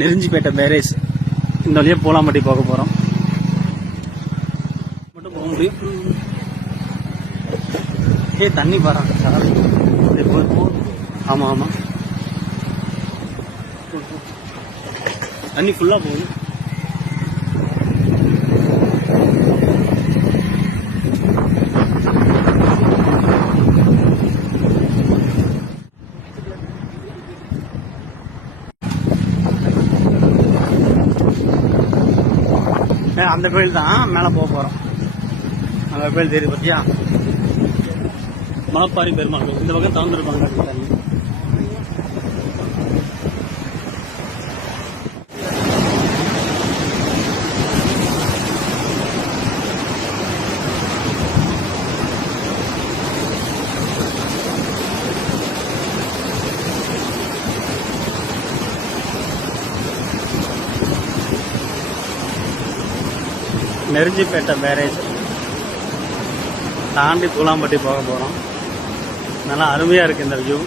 Nerunjipettai barrage இந்த வழியாக போலாம்பட்டி போக போகிறோம் மட்டும் போக முடியும். ஏ தண்ணி பாருங்க ஆமாம் ஆமாம் தண்ணி ஃபுல்லாக போகுது. அந்த கோயில் தான் மேலே போக போகிறோம் அந்த கோயில் தெரியுது பார்த்தியா? மலப்பாரி பெருமாள் இந்த பக்கம் திறந்துருப்பாங்க. தண்ணி நெருஞ்சிப்பேட்டை பேரேஜ் தாண்டி பூலாம்பட்டி போக போகிறோம் நல்லா அருமையாக இருக்குது இந்த வியூ